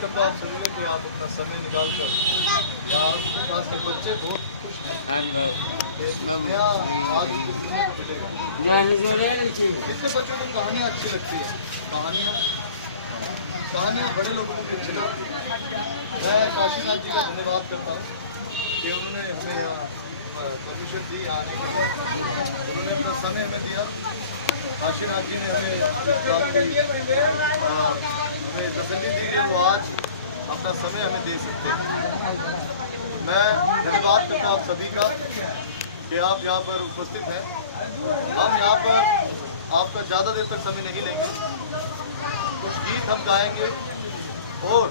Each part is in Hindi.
करता हूँ आप सभी को कि आप अपना समय निकाल कर यहाँ खासकर बच्चे बहुत खुश हैं नया आज उनको सुनने को मिलेगा। कितने बच्चों को कहानियाँ अच्छी लगती हैं? कहानियाँ बड़े लोगों को भी अच्छी लगती है। मैं काशीनाथ जी का धन्यवाद करता हूँ कि उन्होंने हमें यहाँ परमिशन दी आने के लिए, उन्होंने अपना समय हमें दिया। काशीनाथ जी ने हमें तसल्ली दी कि वो आज अपना समय हमें दे सकते हैं। मैं धन्यवाद करता हूँ आप सभी का कि आप यहाँ पर उपस्थित हैं। हम यहाँ पर आपका ज़्यादा देर तक समय नहीं लेंगे, कुछ गीत हम गाएंगे और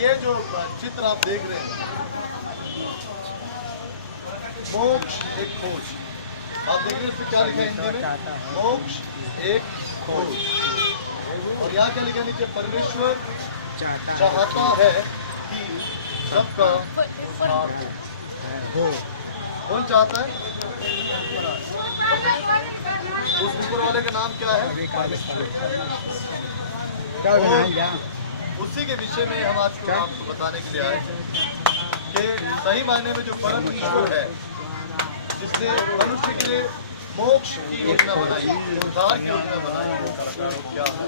ये जो चित्र आप देख रहे हैं, मोक्ष एक खोज, आप देख रहे हैं इसमें क्या लिखा है हिंदी में? मोक्ष एक खोज। और यहाँ क्या लिखा है नीचे? परमेश्वर चाहता है कि सबका उद्धार हो। कौन चाहता है? उस ऊपर वाले का नाम क्या है? उसी के विषय में हम आज को आपको बताने के लिए आए कि सही मायने में जो परम ईश्वर है, जिसने मनुष्य के लिए मोक्ष की योजना बनाई, उद्धार की योजना बनाई, वो क्या है?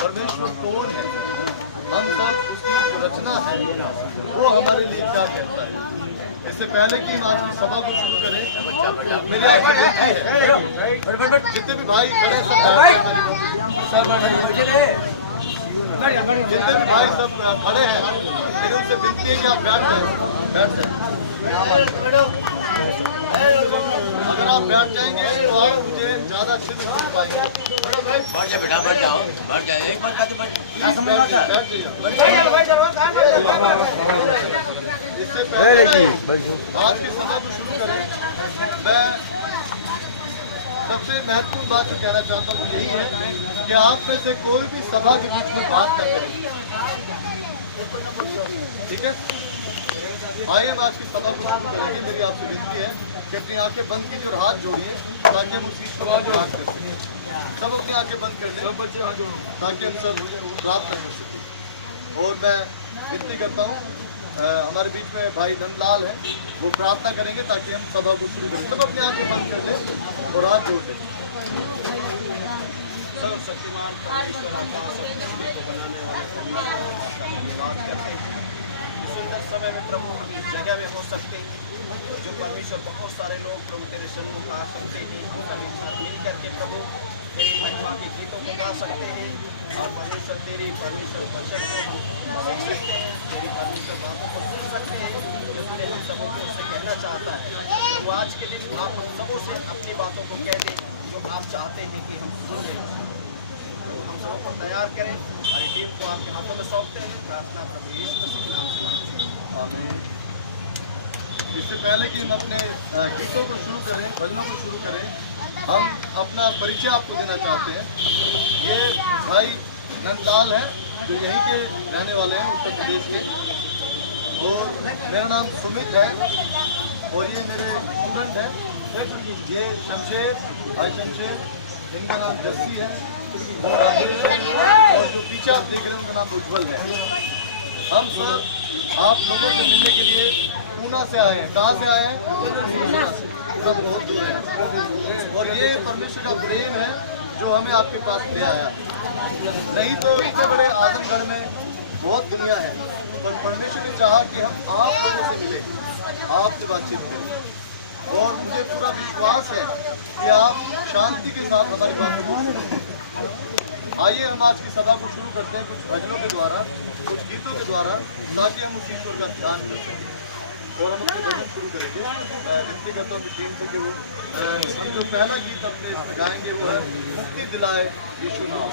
परमेश्वर कौन है? हम सब उसकी जो रचना है वो हमारे लिए क्या कहता है? इससे पहले कि हम आज की सभा को शुरू करें, मेरी आपसे विनती है, जितने भी भाई खड़े सब जितने भी भाई सब खड़े हैं, मेरी उनसे विनती है कि आप बैठ जाए। अगर आप बैठ जाएंगे तो आप मुझे ज़्यादा अच्छे से सुन पाएंगे। बेटा बैठ जाओ, बैठ जाए, एक बार बैठ जाइए। इससे पहले आज की सभा को शुरू करें, मैं सबसे महत्वपूर्ण बात जो कहना चाहता हूँ यही है कि आप में से कोई भी सभा के बीच में बात न करें, ठीक है? आइए हम आज की सभा को शुरू करेंगे। मेरी आपसे विनती है कि अपनी आंखें बंद कीजिए और हाथ जोड़िए ताकि हम उसी सभा को बात कर सकें। सब अपनी आंखें बंद कर दें ताकि हम सब प्रार्थना कर सकें। और मैं विनती करता हूँ, हमारे बीच में भाई नंदलाल हैं, वो प्रार्थना करेंगे ताकि हम सभा को शुरू करें। सब अपनी आंखें बंद कर दें और हाथ जोड़ दें। सर्वशक्तिमान परमेश्वर को बनाने वाले धन्यवाद करते हैं। इस सुंदर समय में प्रभु इस जगह में हो सकते हैं जो परमेश्वर बहुत सारे लोग प्रभु तेरे सन्मुख आ सकते हैं। हम सब एक साथ मिल करके प्रभु तेरी महिमा के गीतों को गा सकते हैं और परमेश्वर तेरी परमेश्वर वचन को हम सीख सकते हैं, तेरी परमेश्वर बातों को सुन सकते हैं जो तूने हम सबों को उससे कहना चाहता है। तो आज के दिन आप हम सबों से अपनी बातों को कह दें जो आप चाहते हैं कि हम सुन लें। तो हम सबों को तैयार करें और ये टीम को आपके हाथों में सौंपते हैं। प्रार्थना प्रभु यीशु मसीह के नाम से मांगते हैं, आमीन। इससे पहले कि हम अपने गीतों को शुरू करें, भजनों को शुरू करें, हम अपना परिचय आपको देना चाहते हैं। ये भाई नंदलाल है जो यहीं के रहने वाले हैं, उत्तर प्रदेश के, और मेरा नाम सुमित है और ये मेरे स्टूडेंट हैं। ये शमशेर, भाई शमशेर, इनका नाम जस्सी है और जो पीछे आप देख रहे हैं उनका नाम उज्जवल है। हम सब आप लोगों से मिलने के लिए पूना से आए हैं। कहाँ से आए हैं? पूना से। पूना बहुत दूर है और ये परमेश्वर का प्रेम है जो हमें आपके पास ले आया। नहीं तो इतने बड़े आजमगढ़ में बहुत दुनिया है, पर परमेश्वर ने चाहा कि हम आप लोगों से मिले, आपसे बातचीत करें। और मुझे पूरा विश्वास है कि आप शांति के साथ हमारी बातों को सुनें। आइए हम आज की सभा को शुरू करते हैं कुछ भजनों के द्वारा, कुछ गीतों के द्वारा, ताकि हम उस ईश्वर का ध्यान कर सकें। और हम अपने भजन शुरू करेंगे। मैं विनती करता हूँ टीम से कि वो हम जो पहला गीत अपने गाएंगे वो है मुक्ति दिलाए यीशु नाम।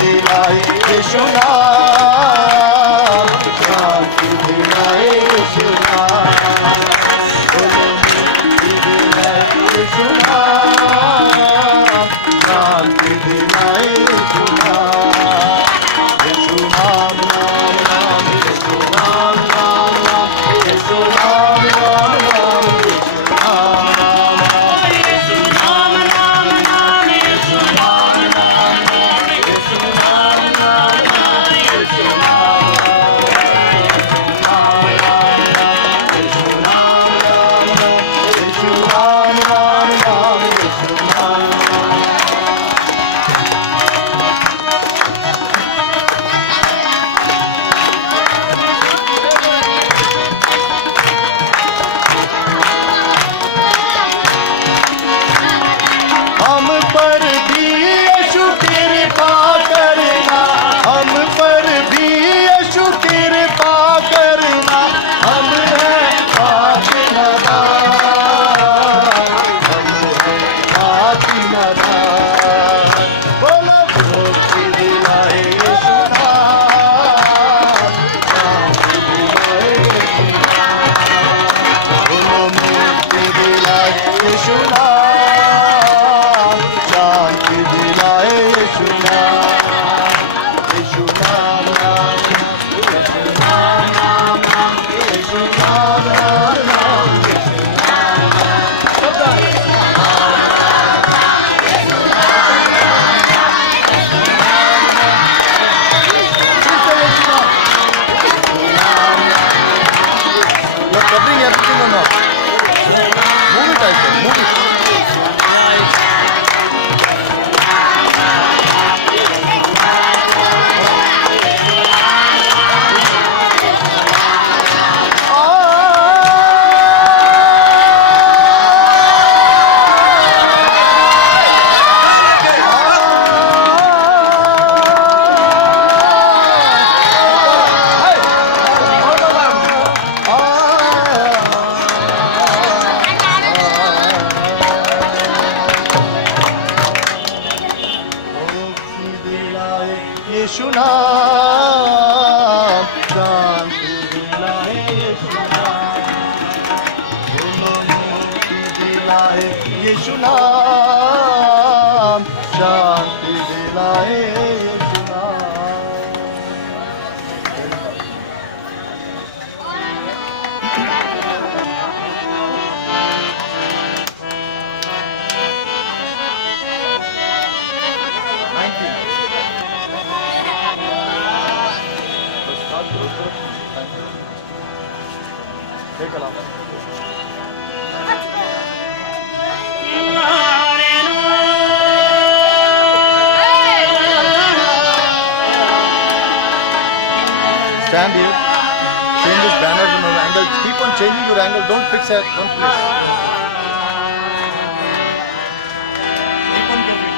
दिलाए यीशु नाम, शांति दिलाए यीशु नाम, बोलो मुक्ति दिलाए यीशु नाम, शांति दिलाए यीशु नाम, यीशु नाम नाम नाम, यीशु नाम नाम नाम, यीशु नाम नाम नाम, यीशु नाम नाम नाम, यीशु नाम नाम नाम, यीशु नाम नाम नाम, यीशु नाम नाम नाम, यीशु नाम नाम नाम, यीशु नाम नाम नाम, यीशु नाम हम पर भी यीशु कृपा करना, हम पर भी यीशु कृपा करना, हम हैं पापी नादान, हम हैं पापी नादान, बोलो मुक्ति दिलाए यीशु नाम, शांति दिलाए यीशु नाम, बोलो मुक्ति दिलाए यीशु नाम, शांति दिलाए यीशु नाम, यीशु नाम नाम नाम, यीशु नाम नाम नाम, यीशु नाम नाम नाम, यीशु नाम नाम, सबका You're covering everything or not? Move it, I said. Move it. मुक्ति दिलाए यीशु नाम, शांति दिलाए यीशु नाम, बोलो मुक्ति दिलाए यीशु नाम, शांति दिलाए यीशु नाम। Take a look. Stand here. Change this banner to angle. Keep on changing your angle. Don't fix at one place. Keep on giving.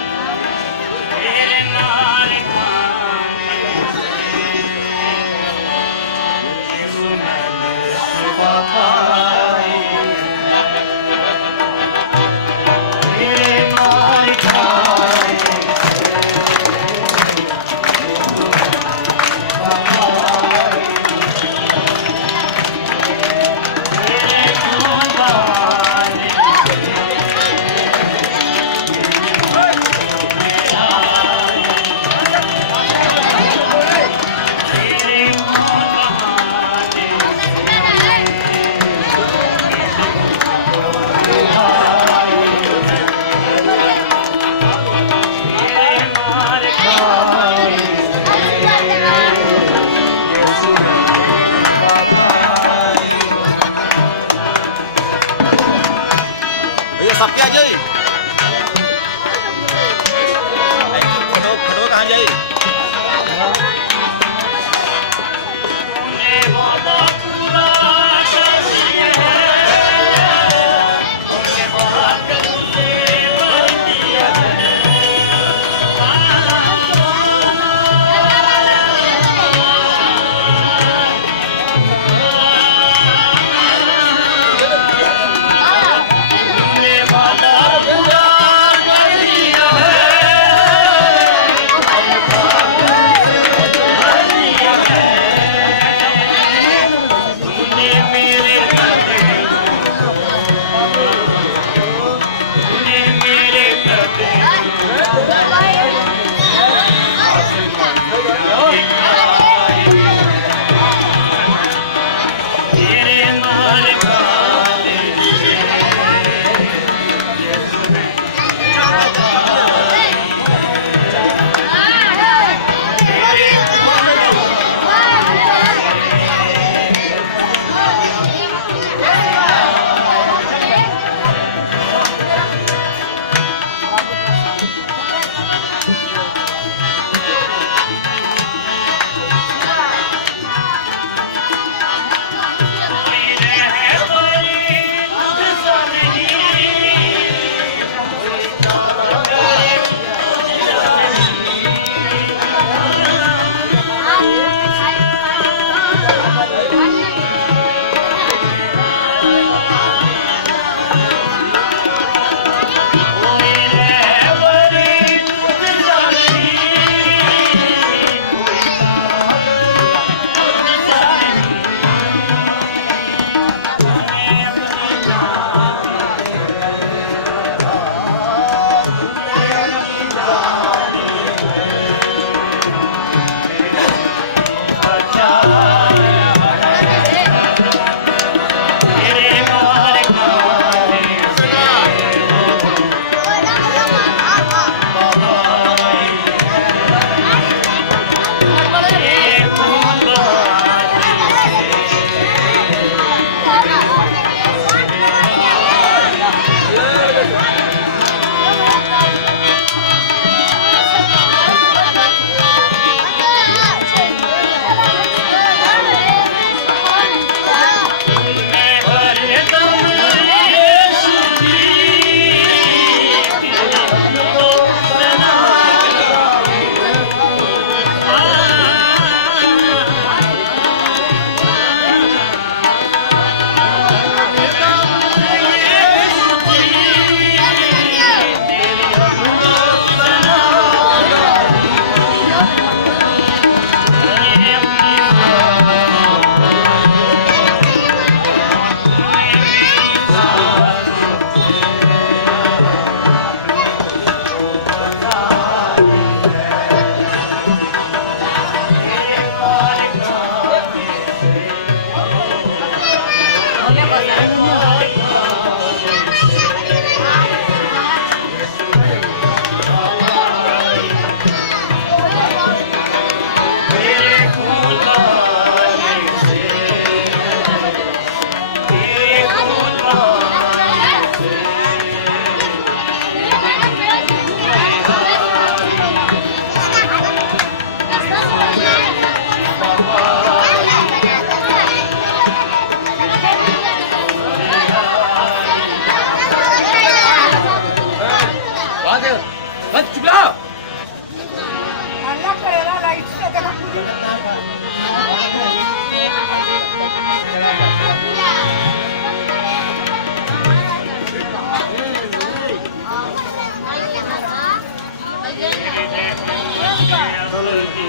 Hallelujah.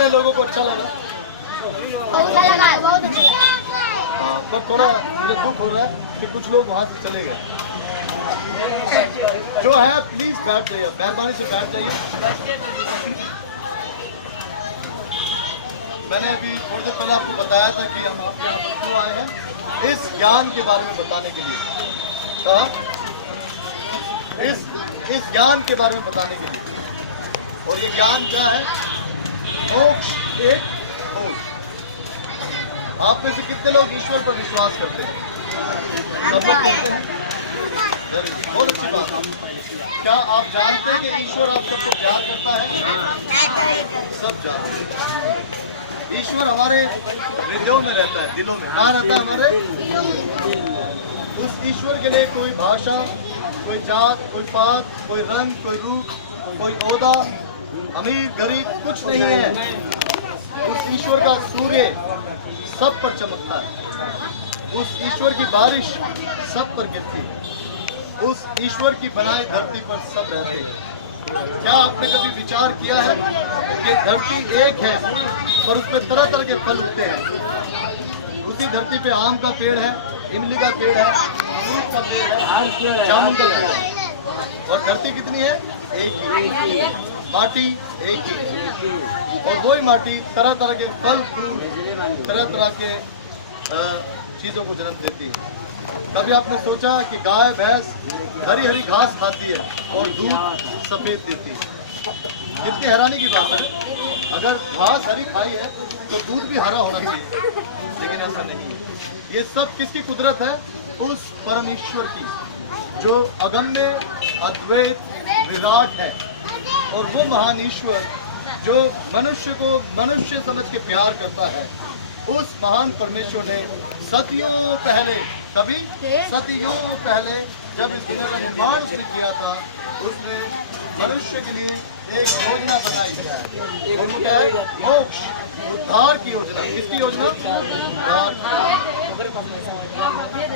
कितने लोगों को अच्छा लगा? अच्छा लगा, बहुत अच्छा लगा। पर थोड़ा मुझे दुख हो रहा है कि कुछ लोग वहाँ से चले गए। जो है प्लीज बैठ जाइए, मेहरबानी से बैठ जाइए। मैंने अभी थोड़ी देर पहले आपको बताया था कि हम आपके यहाँ पर क्यों आए हैं, इस ज्ञान के बारे में बताने के लिए। कहा इस ज्ञान के बारे में बताने के लिए। और ये ज्ञान क्या है? मोक्ष एक खोज। आप में से कितने लोग ईश्वर पर विश्वास करते हैं? सब लोग करते हैं। बहुत अच्छी बात है। क्या आप जानते हैं कि ईश्वर आप सबको प्यार करता है? सब जानते हैं। ईश्वर हमारे हृदयों में रहता है, दिलों में। कहाँ रहता है? हमारे। उस ईश्वर के लिए कोई भाषा, कोई जात, कोई पात, कोई रंग, कोई रूप, कोई ओहदा, अमीर गरीब कुछ नहीं है। उस ईश्वर का सूर्य सब पर चमकता है। उस ईश्वर की बारिश सब पर गिरती है। उस ईश्वर की बनाई धरती पर सब रहते हैं। क्या आपने कभी विचार किया है कि धरती एक है और उस पर तरह तरह के फल उगते हैं? उसी धरती पे आम का पेड़ है, इमली का पेड़ है, अमरूद का पेड़ है, जामुन का पेड़ है। और धरती कितनी है? एक ही। माटी एक ही। और वही माटी तरह तरह के फल फूल, तरह तरह के चीजों को जन्म देती है। कभी आपने सोचा कि गाय भैंस हरी हरी घास खाती है और दूध सफेद देती है? कितनी हैरानी की बात है। अगर घास हरी खाई है तो दूध भी हरा होना चाहिए, लेकिन ऐसा नहीं है। ये सब किसकी कुदरत है? उस परमेश्वर की, जो अगम्य अद्वैत विराट है। और वो महान ईश्वर जो मनुष्य को मनुष्य समझ के प्यार करता है, उस महान परमेश्वर ने सदियों पहले, कभी सदियों पहले जब इस दुनिया का निर्माण उसने किया था, उसने मनुष्य के लिए एक योजना बनाई है। वो क्या है? मोक्ष, उद्धार की योजना। किसकी योजना? उद्धार।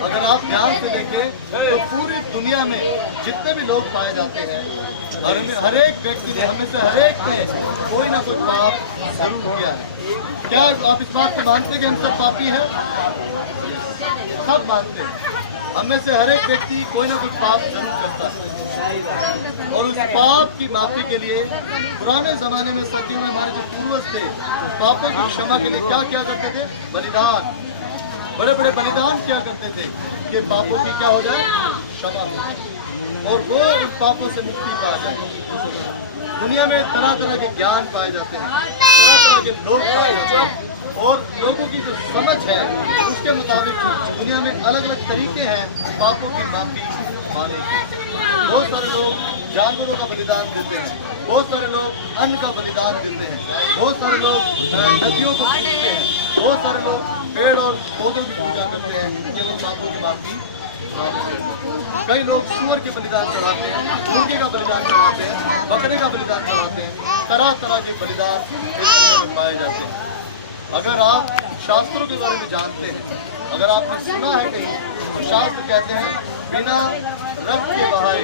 अगर आप ध्यान से देखें तो पूरी दुनिया में जितने भी लोग पाए जाते हैं, हर एक व्यक्ति ने, हमें से हर एक ने कोई ना कोई पाप जरूर किया है। क्या आप इस बात को मानते हैं कि हम सब पापी हैं? सब मानते हैं। हमें से हर एक व्यक्ति कोई ना कोई पाप जरूर करता है। और उस पाप की माफी के लिए पुराने जमाने में, सदियों में हमारे जो पूर्वज थे, पापों की क्षमा के लिए क्या क्या करते थे? बलिदान। बड़े बड़े बलिदान क्या करते थे कि पापों की क्या हो जाए? क्षमा हो जाए और वो उन पापों से मुक्ति पा जाए। दुनिया में तरह तरह के ज्ञान पाए जाते हैं, तरह तरह के लोग पाए जाते हैं, और लोगों की जो समझ है उसके मुताबिक दुनिया में अलग अलग तरीके हैं पापों की माफी पाने के। बहुत सारे लोग जानवरों का बलिदान देते हैं, बहुत सारे लोग अन्न का बलिदान देते हैं, बहुत सारे लोग नदियों को पूजते हैं, बहुत सारे लोग पेड़ और पौधों की पूजा करते हैं कि वो पापों की माफी। कई लोग सूअर के बलिदान चढ़ाते हैं, मुर्गे का बलिदान चढ़ाते हैं, बकरे का बलिदान चढ़ाते हैं। तरह तरह के बलिदान इस दुनिया में पाए जाते हैं। अगर आप शास्त्रों के बारे में जानते हैं, अगर आपने सुना है कहीं, तो शास्त्र कहते हैं बिना रक्त के बहाए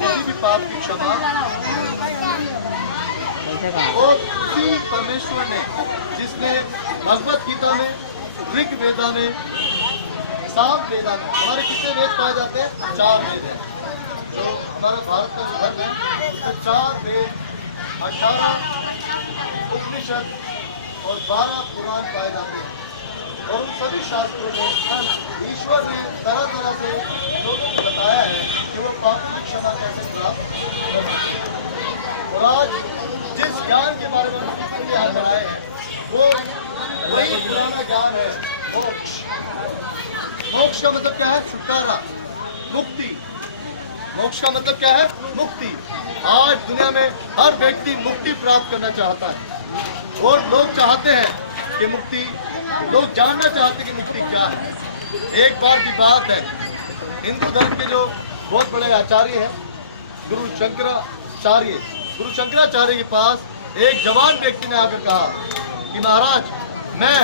किसी भी पाप की क्षमा। और उसी परमेश्वर ने, जिसने भगवत गीता में, ऋग वेदा में, साम वेदा में, हमारे कितने वेद पाए जाते हैं? 4 वेद हैं। जो हमारा भारत का जो धर्म है, उसमें 4 वेद, 18 उपनिषद और 12 पुराण पाए जाते हैं। और उन सभी शास्त्रों में ईश्वर ने तरह तरह से लोगों को बताया है कि वो पापों की क्षमा कैसे प्राप्त कर सकते हैं। और आज जिस ज्ञान के बारे में हम यहाँ बनाए हैं, वो वही पुराना ज्ञान है, मोक्ष। मोक्ष का मतलब क्या है? छुटकारा, मुक्ति। मोक्ष का मतलब क्या है? मुक्ति। आज दुनिया में हर व्यक्ति मुक्ति प्राप्त करना चाहता है, और लोग चाहते हैं कि मुक्ति, लोग जानना चाहते हैं कि मुक्ति क्या है। एक बार की बात है, हिंदू धर्म के जो बहुत बड़े आचार्य हैं, गुरु शंकराचार्य के पास एक जवान व्यक्ति ने आकर कहा कि महाराज, मैं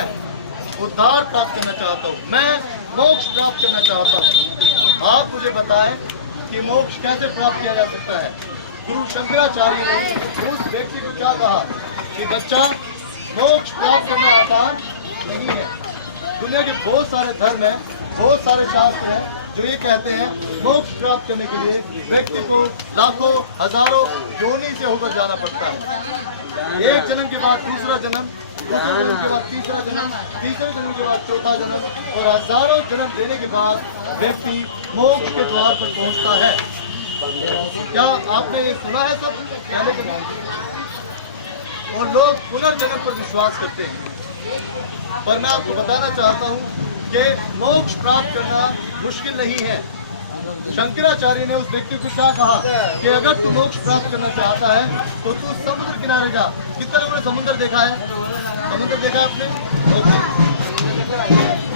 उद्धार प्राप्त करना चाहता हूँ, मैं मोक्ष प्राप्त करना चाहता हूँ, आप मुझे बताएं कि मोक्ष कैसे प्राप्त किया जा सकता है। गुरु शंकराचार्य ने उस व्यक्ति को क्या कहा कि बच्चा, मोक्ष प्राप्त करना आसान नहीं है। दुनिया के बहुत सारे धर्म हैं, बहुत सारे शास्त्र हैं जो ये कहते हैं मोक्ष प्राप्त करने के लिए व्यक्ति को लाखों हजारों योनि से होकर जाना पड़ता है। एक जन्म के बाद दूसरा जन्म, दूसरे जन्म के बाद तीसरा जन्म, तीसरे जन्म के बाद चौथा जन्म और हजारों जन्म लेने के बाद व्यक्ति मोक्ष के द्वार पर पहुंचता है। क्या आपने ये सुना है सब पहले के बाद? और लोग पुनर्जन्म पर विश्वास करते हैं, पर मैं आपको बताना चाहता हूँ कि मोक्ष प्राप्त करना मुश्किल नहीं है। शंकराचार्य ने उस व्यक्ति को क्या कहा कि अगर तू मोक्ष प्राप्त करना चाहता है तो तू समुद्र किनारे जा। कितने लोगों ने समुद्र देखा है? समुद्र देखा है आपने?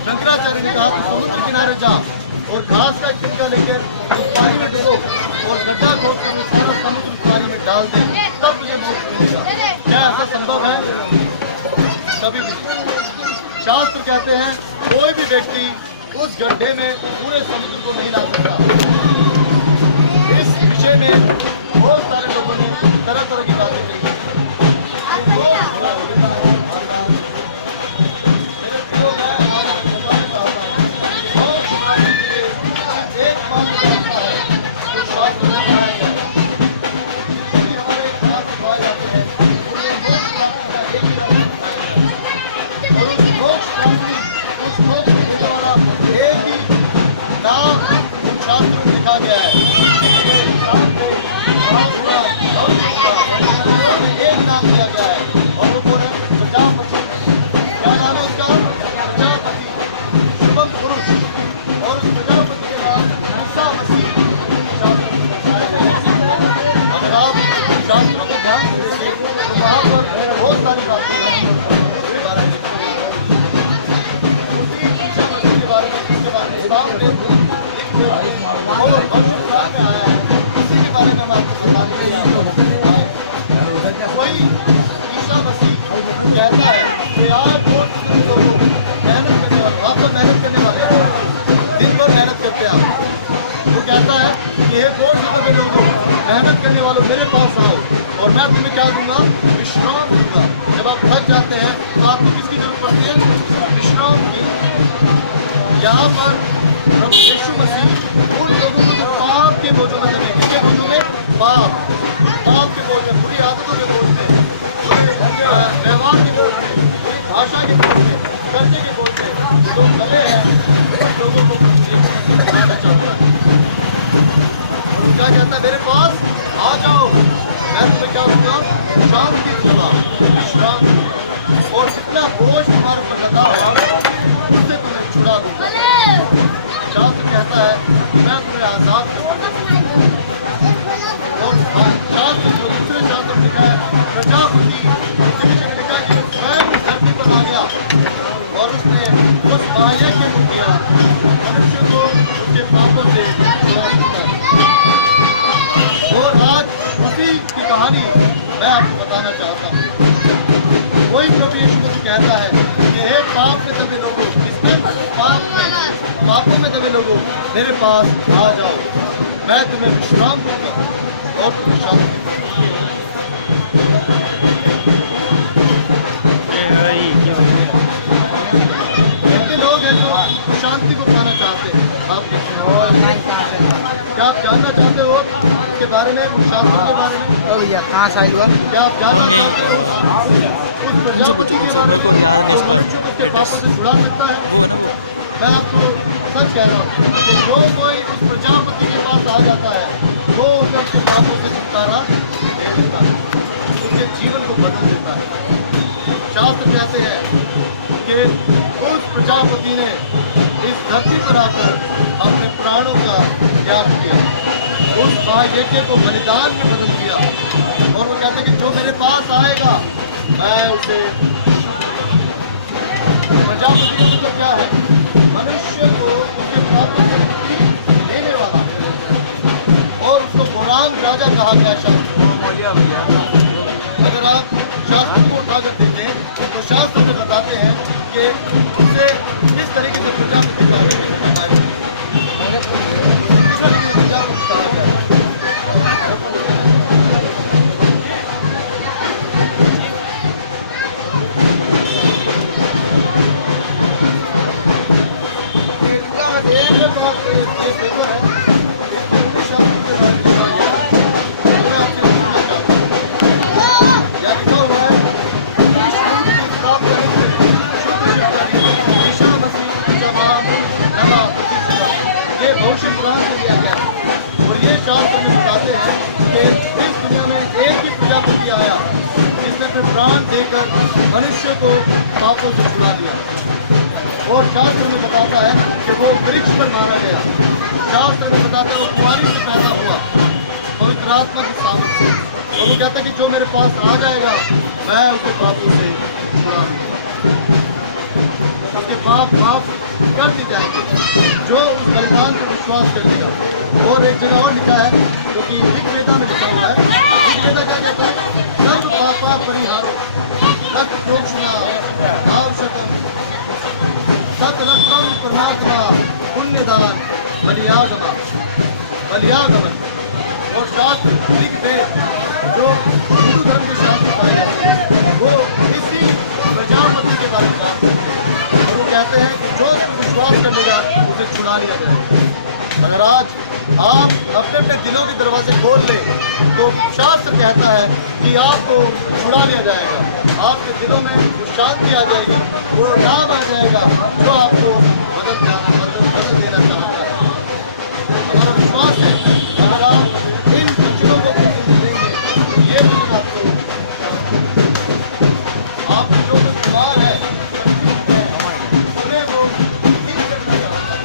शंकराचार्य ने कहा तू समुद्र किनारे जा और घास का छिलका लेकर उस पानी में डुबो और गड्ढा खोद कर सारा समुद्र उस पानी में डाल दे, तब तुझे मोक्ष मिलेगा। क्या ऐसा संभव है? कभी भी नहीं। शास्त्र कहते हैं कोई भी व्यक्ति उस गड्ढे में पूरे समुद्र को नहीं ला सकता। इस विषय में बहुत सारे लोगों ने तरह तरह की बातें कही। लिखा गया है एक नाम दिया गया है और वो बोल रहे प्रजापति। क्या नाम है उसका? प्रजापति, शुभम पुरुष। और उस प्रजापति के नाम ईसा मसीह शास्त्र में दर्शाया गया है। अगर आप शास्त्रों में ध्यान देंगे तो वहाँ पर बहुत सारी बातें उसके बारे में, उसी ईसा मसीह के बारे में, उसके बारे में इस्लाम में और में आया है, उसी के बारे में हम आपको बताते हैं। कोई ईसा मसीह कहता है कि आज बहुत लोगों मेहनत करने वाले, आप तो मेहनत करने वाले हैं, दिन भर मेहनत करते हैं आप। वो कहता है कि ये बहुत से लोगों मेहनत करने वालों मेरे पास आओ और मैं तुम्हें क्या दूंगा? विश्राम दूंगा। जब आप थक जाते हैं तो आपको किसकी जरूरत पड़ती है? विश्राम की। यहाँ पर प्रभु यीशु मसीह उन लोगों को जो पाप के बोझों में दबे, किसके बोझों में? पाप के बोझ में, बुरी आदतों के बोझ में, व्यवहार के बोझ में, बुरी भाषा के बोझ में, कर्जे के बोझ में जो दबे हैं, उन लोगों को प्रभु यीशु मसीह बनाना चाहता है। उनका कहता है मेरे पास आ जाओ, मैं तुम्हें क्या दूंगा? शांति दूंगा, विश्राम दूंगा और जितना बोझ तुम्हारे ऊपर लगा है उससे तुम्हें छुड़ा दूंगा। शास्त्र कहता है कि मैं तुम्हें आजाद करूंगा। और शास्त्र जो दूसरे शास्त्र में लिखा है प्रजापति, उसके पीछे में लिखा है कि स्वयं धरती पर आ गया और उसने उस माया के रूप किया, मनुष्य को उसके पापों से छुड़ा सकता है। और आज मसीह की कहानी मैं आपको बताना चाहता हूँ। वही प्रभु यीशु मसीह कहता है कि हे पाप में दबे लोगों, किसमें? पापों में दबे लोगों मेरे पास आ जाओ, मैं तुम्हें विश्राम दूंगा और तुम्हें शांति। कितने लोग हैं जो शांति को पाना चाहते हैं? आप क्या आप जानना चाहते हो इसके बारे में, उस शास्त्रों के बारे में? भैया कहाँ से हुआ? क्या आप जानना चाहते हो उस प्रजापति के बारे में जो मनुष्य को उसके पापों से छुड़ा सकता है? मैं आपको सच कह रहा हूँ कि जो कोई उस प्रजापति के पास आ जाता है वो उसे उसके पापों से छुटकारा दे देता है, उसके जीवन को बदल देता है। शास्त्र कहते हैं कि उस प्रजापति ने इस धरती पर आकर अपने प्राणों का त्याग किया, उस महायज्ञ को बलिदान में बदल दिया और वो कहते हैं कि जो मेरे पास आएगा मैं उसे। प्रजापति का मतलब क्या है? मनुष्य को उसके पापों से मुक्ति देने वाला और उसको पुराण राजा कहा गया शास्त्र। अगर आप शास्त्र को उठाकर देखें तो शास्त्र में बताते हैं कि उसे किस तरीके से प्रजापति का कहा गया। लिए आया, जिसने अपने प्राण देकर मनुष्य को पापों से छुड़ा लिया। और शास्त्र में बताता है कि वो वृक्ष पर मारा गया। शास्त्र में बताता है वो कुंवारी से पैदा हुआ, पवित्र आत्मा की सामर्थ से। और वो कहता है कि जो मेरे पास आ जाएगा मैं उसके पापों से छुड़ा दूंगा, उसके पाप माफ कर दी जाएंगे जो उस बलिदान पर विश्वास कर लेगा। और एक जगह और लिखा है जो कि ऋग्वेदा में लिखा हुआ है। ऋग्वेदा क्या कहता है? सर्व पापा परिहारो रक्त प्रोक्षणा आवश्यकम सत रक्तम परमात्मा पुण्यदान बलियागमन। और शास्त्र ऋग्वेद जो हिंदू धर्म के शास्त्र पाए जाते हैं वो इसी प्रजापति के बारे में बात करते हैं। और वो कहते हैं कि जो विश्वास कर लेगा उसे छुड़ा लिया जाएगा। अगर आज आप अपने अपने दिलों के दरवाजे खोल ले तो शास्त्र कहता है कि आपको छुड़ा लिया जाएगा। आपके दिलों में वो शांति आ जाएगी, वो नाम आ जाएगा जो आपको बदल देना चाहता है। हमारा विश्वास है अगर आप इन चीज़ों को देंगे तो ये आपको आपके जो बीमार है उन्हें वो ठीक करना चाहता है।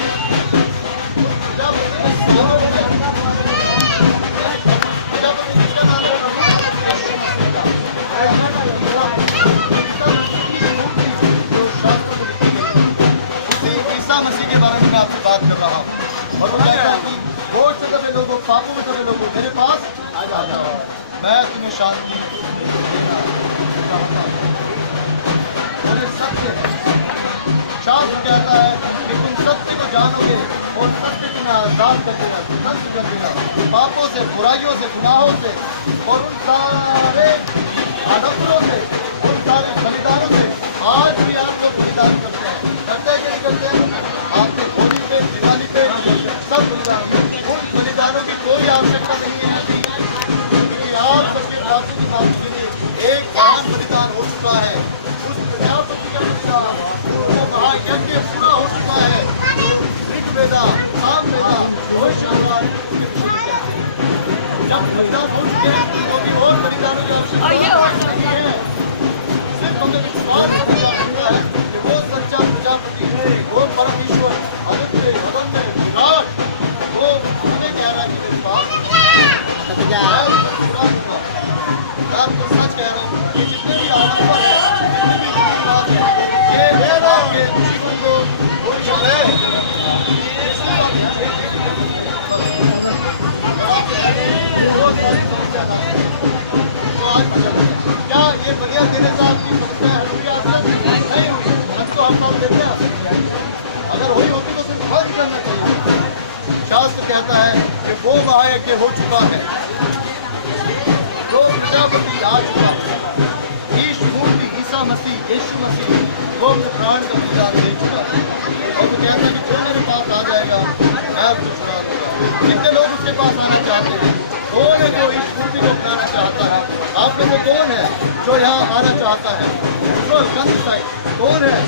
ईसा मसीह के बारे में मैं आपसे बात कर रहा हूँ। और वो कहता है कि वोट से दबे लोगों, पापों में दबे लोगों मेरे पास आ जाओ, मैं तुम्हें शांति देना चाहता हूँ। और ये सत्य है। शास्त्र कहता है कि तुम सत्य को जानोगे और सत्य तुम्हें आजाद कर देगा, मुक्त कर देगा पापों से, बुराइयों से, गुनाहों से और उन सारे आडंबरों से, उन सारे बलिदानों से। आज भी आप लोग बलिदान करते हैं, करते क्या करते हैं? आपके होली पे, दिवाली पे सब बलिदान, उन बलिदानों की कोई आवश्यकता नहीं है क्योंकि आप सबके पापों की माफी के लिए एक महान बलिदान हो चुका है। उस प्रजापति का बलिदान वो महायज्ञ पूरा हो चुका है। ऋग्वेदा, सामवेदा, भविष्यवाणी जब बलिदान हो चुके हैं तो भी और बलिदानों की आवश्यकता नहीं है। सिर्फ हमें विश्वास करना है कि वो सच्चा प्रजापति है, वो परमेश्वर अद्वितीय, अनन्य, विराट, वो हमें कह रहा है कि मेरे पास मैं आपको सच कह रहा हूँ कि जितने भी आडंबर है, जितने भी विश्वास है, ये आपके जीवन को उज्जवल क्या ये बलिया देने से आपकी समस्या हल हुई? नहीं हुई। हम तो हम देते हैं, अगर हुई होती तो सिर्फ बंद करना चाहिए। शास्त्र कहता है कि वो महायज्ञ हो चुका है, जो प्रजापति आ चुका है, ईश मूर्ति ईसा मसीह, यीशु मसीह वो अपने प्राण का बलिदान दे चुका है। और वो कहता है कि जो मेरे पास आ जाएगा मैं उसको छुड़ा दूंगा। कितने लोग उसके पास आना चाहते हैं? कौन है जो इस मूर्ति को अपनाना चाहता है? आप में से कौन है जो यहाँ आना चाहता है? कौन है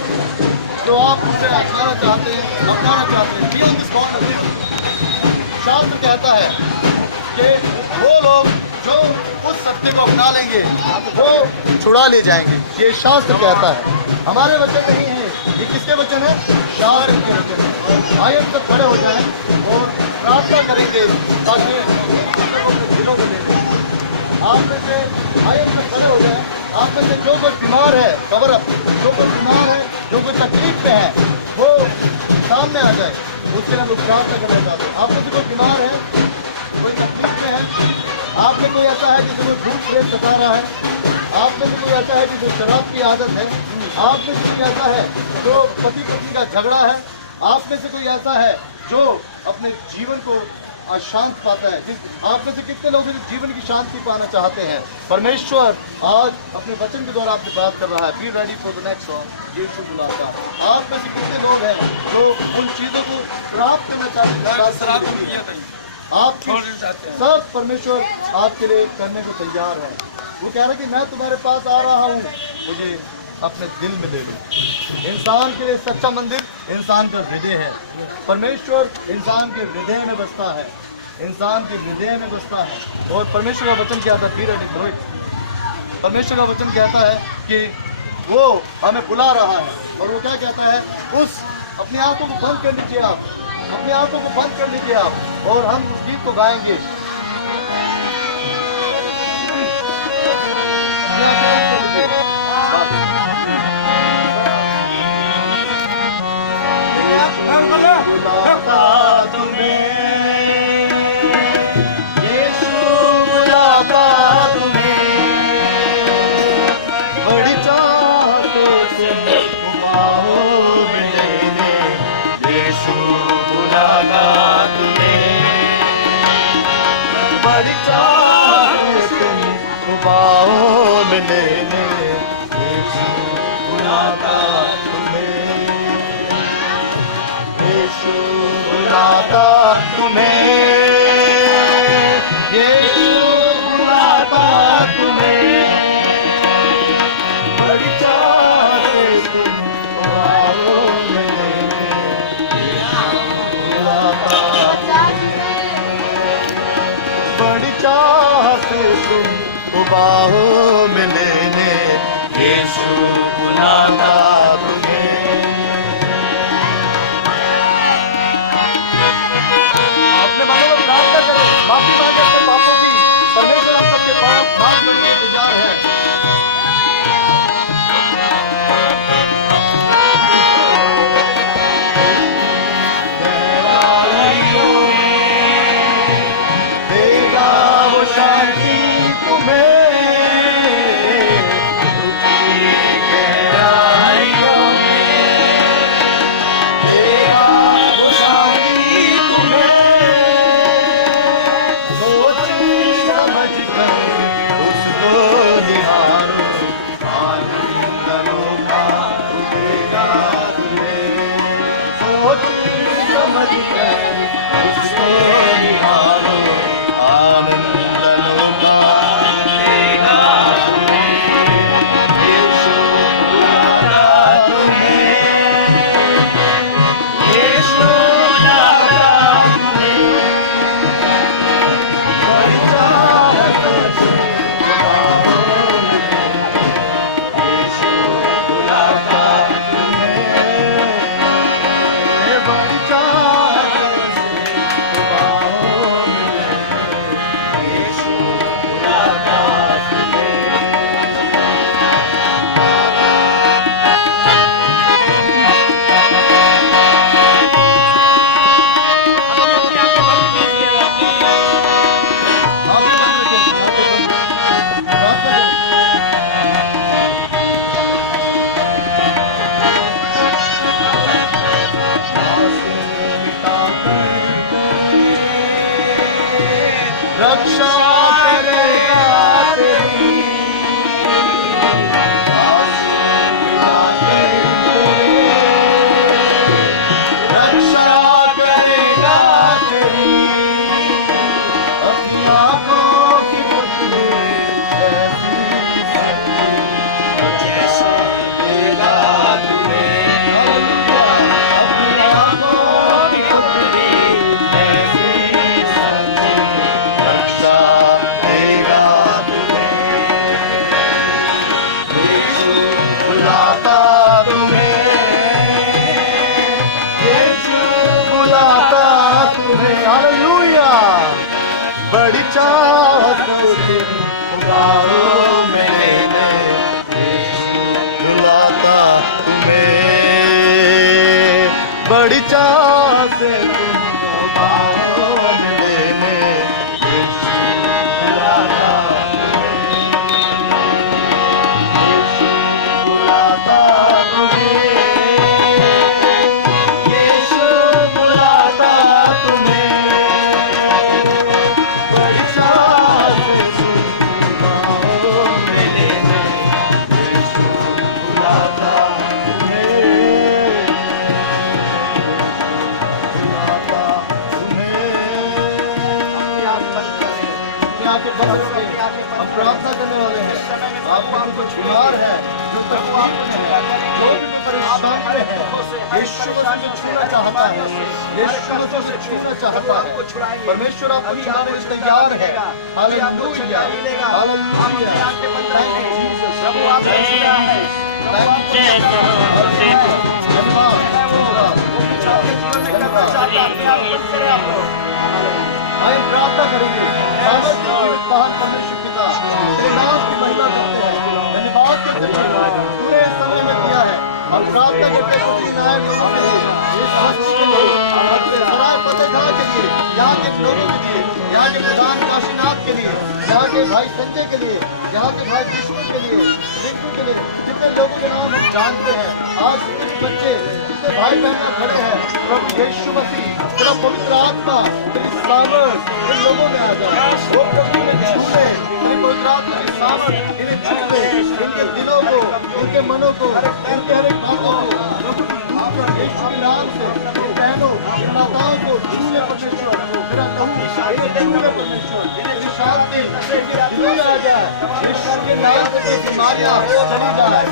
जो आप उसे अपनाना चाहते हैं, अपनाना चाहते हैं? Beyond this corner, शास्त्र कहता है कि वो लोग जो उस सत्य को अपना लेंगे वो छुड़ा ले जाएंगे। ये शास्त्र कहता है, हमारे वचन नहीं है। ये किसके वचन है? शास्त्र के वचन है। आइए सब खड़े हो जाएं और प्रार्थना करेंगे ताकि दिलों को ले लें। आप में से आइए सब खड़े हो जाएं। आप में से जो कोई बीमार है, कवर अप, जो कोई बीमार है, जो कोई तकलीफ में है, वो सामने आ जाए। उसके लिए हम लोग प्रार्थना करना चाहते हैं। आप में से कोई बीमार है, कोई तकलीफ में है, आप में कोई ऐसा है जिसे कोई भूख प्रेत सता रहा है, आप में से कोई ऐसा है जिसे शराब की आदत है, आप में से कोई ऐसा है जो पति पत्नी का झगड़ा है, आप में से कोई ऐसा है जो अपने जीवन को अशांत पाता है। आप में से कितने लोग जीवन की शांति पाना चाहते हैं? परमेश्वर आज अपने वचन के द्वारा आपसे बात कर रहा है। Be ready for the next song. यीशु बुलाता है। आप में से कितने लोग हैं जो उन चीज़ों को प्राप्त करना चाहते हैं? आप सब परमेश्वर आपके लिए करने को तैयार है। वो कह रहा है कि मैं तुम्हारे पास आ रहा हूँ, मुझे अपने दिल में ले लो। इंसान के लिए सच्चा मंदिर इंसान का हृदय है। परमेश्वर इंसान के हृदय में बसता है, इंसान के हृदय में बसता है। और परमेश्वर का वचन क्या था? B ready for it. परमेश्वर का वचन कहता है कि वो हमें बुला रहा है, और वो क्या कहता है, उस अपनी आंखों को बंद कर लीजिए आप, अपनी आंखों को बंद कर लीजिए आप, और हम उस गीत को गाएंगे। बाहों में लेने यीशु बुलाता तुम्हें, यीशु बुलाता तुम्हें, यीशु बुलाता तुम्हें, बड़ी चाह से तुम बाहों में लेने यीशु बुलाता, बड़ी चाह से तुम बाहों में लेने यीशु बुलाता तुम्हें। अपने बालों को प्रार्थना करें, माफी मांगे अपने पापों की, परमेश्वर आप सबके पास माफ करने के इंतजार है। रक्षा करेगा तेरी, रक्षा करेगा तेरी, अपनी आंखों की पुतली ऐसी शक्ति जैसा देगा तुम्हें, अपनी आंखों की पुतली ऐसी शक्ति रक्षा देगा तुम्हें, यीशु बुलाता तुम्हें, यीशु बुलाता तुम्हें, हालेलुया। बड़ी चाहत तुम बाहों में लेने यीशु बुलाता तुम्हें, बड़ी चाह से तुम बाहों में लेने यीशु बुलाता तुम्हें, यीशु बुलाता तुम्हें, यीशु बुलाता तुम्हें, बड़ी चाह से तुम बाहों में लेने यीशु बुलाता तुम्हें, बुलाता हम प्रार्थना करने वाले हैं। आपके जो कुछ बीमार है, जो तकलीफ में है, जो भी परेशान में है, यीशु मसीह को छूना चाहता है, यीशु मसीह से छूना चाहता है। परमेश्वर आपको छुड़ाने को तैयार है। Hallelujah, hallelujah. Thank you Jesus. प्रभु आपने छुड़ा है। धन्यवाद। आपके जीवन में करना चाहता है, अपने आप बंद करें आप लोग। आइए प्रार्थना करेंगे। सामर्थ्य जीवित महान परमेश्वर पिता, तेरे नाम की महिमा करते हैं। धन्यवाद करते हैं तूने इस समय में दिया है। हम प्रार्थना करते हैं कुछ नायक लोगों के लिए, इस बस्ती के लिए, सराय फतेहगढ़ के लिए, यहाँ के लोगों के लिए, यहाँ के प्रधान काशीनाथ के लिए, यहाँ के भाई संजय के लिए, यहाँ के भाई विष्णु के लिए, रिंकू के लिए, जितने लोगों के नाम हम जानते हैं। आज कुछ बच्चे, जितने भाई बहन खड़े हैं, प्रभु यीशु मसीह, तेरा पवित्र आत्मा, तेरी सामर्थ इन लोगों में आ जाए। वो प्रभु इन्हें छूले, तेरी पवित्र आत्मा की सामर्थ इन्हें छूले, इनके दिलों को, इनके मनों को, इनके हर एक बातों को यीशु के नाम से इन बहनों, इन माताओं को छूले परमेश्वर। तेरा नाम छूले परमेश्वर। तेरी शांति इनके दिलों में आ जाए। यीशु के नाम से कोई बीमारियां चली जाए।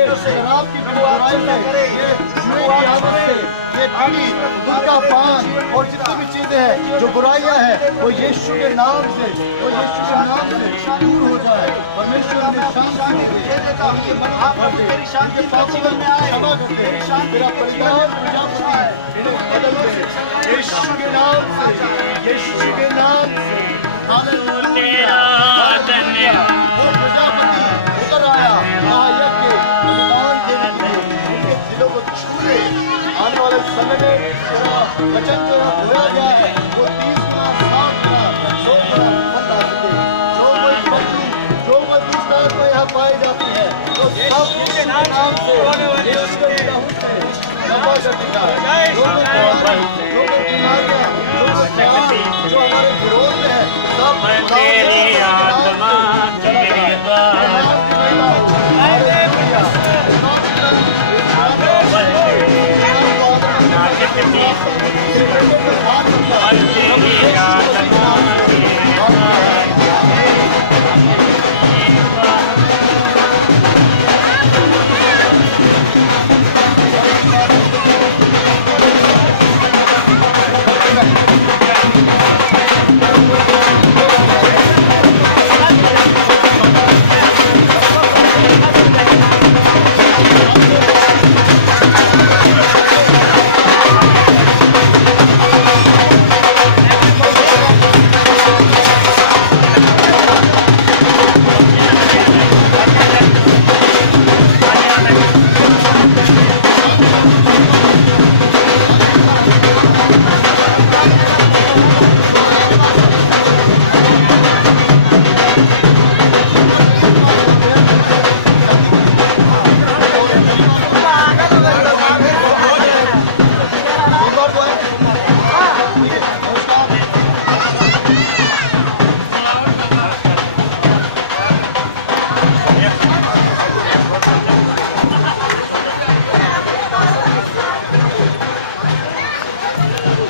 ये शराब की बुराई से, ये जुए की आदत से, ये बीड़ी, गुटखा, पान और जितनी भी चीजें हैं, जो बुराइयां हैं, वो यीशु के नाम से, वो यीशु के नाम से दूर हो जाए। परमेश्वर ने शांति दे देता हूं कि आप तेरी शांति जीवन में आए। क्षमा कर दे। तेरा परिवार प्रजापति इन्हें बदल दे। यीशु के नाम से, यीशु के नाम से। हालेलुया। वो प्रजापति उतर आया महायज्ञ बलिदान देने के लिए। उनके दिलों को छू ले। आने वाले समय में तेरा वचन जो बोया गया है, वो 30 गुना, 60 गुना, 100 गुना फल ला सके। जो कोई पशु, जो कोई दूसरा को यहाँ पाई जाती है, तो सब यीशु के नाम से, यीशु के नाम से नफा करता है। जो कोई बीमारियां, जो कोई ख्याल, जो हमारे विरोध में है, सब